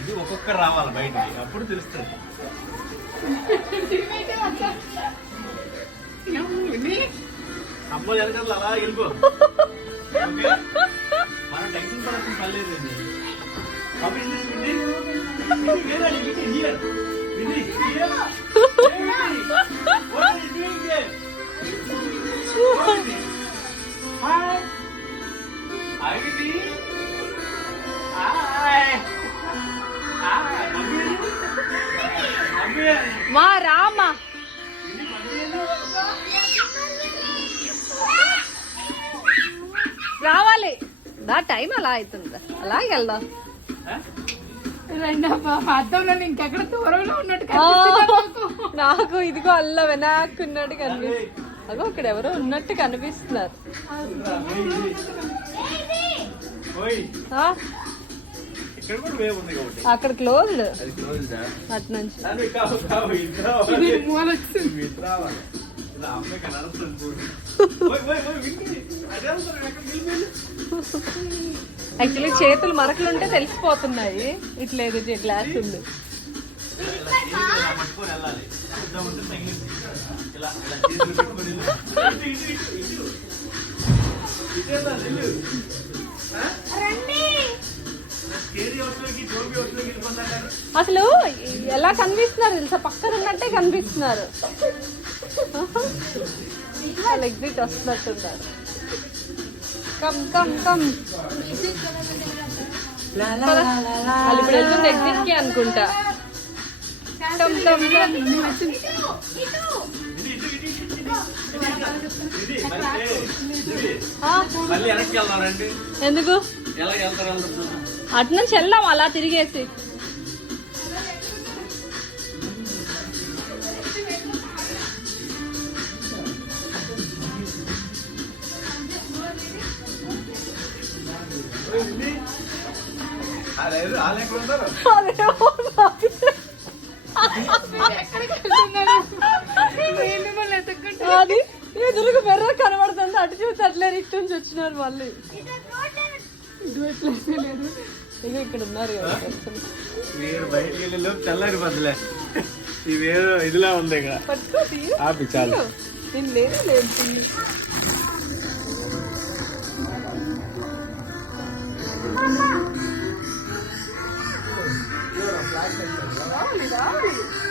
ఇది ఒక్కొక్కరు రావాలి బయటికి, అప్పుడు తెలుస్తుంది. అమ్మాయి వెనకాల అలా వెళ్ళిపో, మనం టెన్షన్ పడాల్సిన పర్లేదు. మా రామా రావాలి, దా టైం అలా అవుతుంది, అలాగే వెళ్దాం. ఇంకెక్కడ దూరంలో ఉన్నట్టు నాకు ఇదిగో అల్ల వెనక్కి ఉన్నట్టు కనిపిస్తుంది. అగో ఇక్కడ ఎవరో ఉన్నట్టు కనిపిస్తున్నారు. అక్కడ క్లోజ్డ్ అటు నుంచి. యాక్చువల్లీ చేతులు మరకలు ఉంటే తెలిసిపోతున్నాయి. ఇట్లేదు గ్లాస్ ఉంది. అసలు ఎలా కనిపిస్తున్నారు తెలుసా, పక్కన ఉన్నట్టే కనిపిస్తున్నారు. వాళ్ళు ఎగ్జిట్ వస్తున్నట్టున్నారు. కమ్ కమ్ కమ్, వాళ్ళు ఇప్పుడు వెళ్తుంది ఎగ్జిట్ కి అనుకుంటా. Come come come. ఎందుకు అటు నుంచి వెళ్దాం అలా తిరిగేసి. అది ఎదురుగా బెర్ర కనబడుతుంది. అటు చూసి అట్లే ఇటు నుంచి వచ్చినారు మళ్ళీ. ఇక ఇక్కడ ఉన్నారు కదా. మీరు బయటికి వెళ్ళి తెల్లారి బదులే ఇవేదో ఇదిలా ఉంది. పట్టుకోది చాలు, నేను లేదు లేదు. రావాలి రావాలి.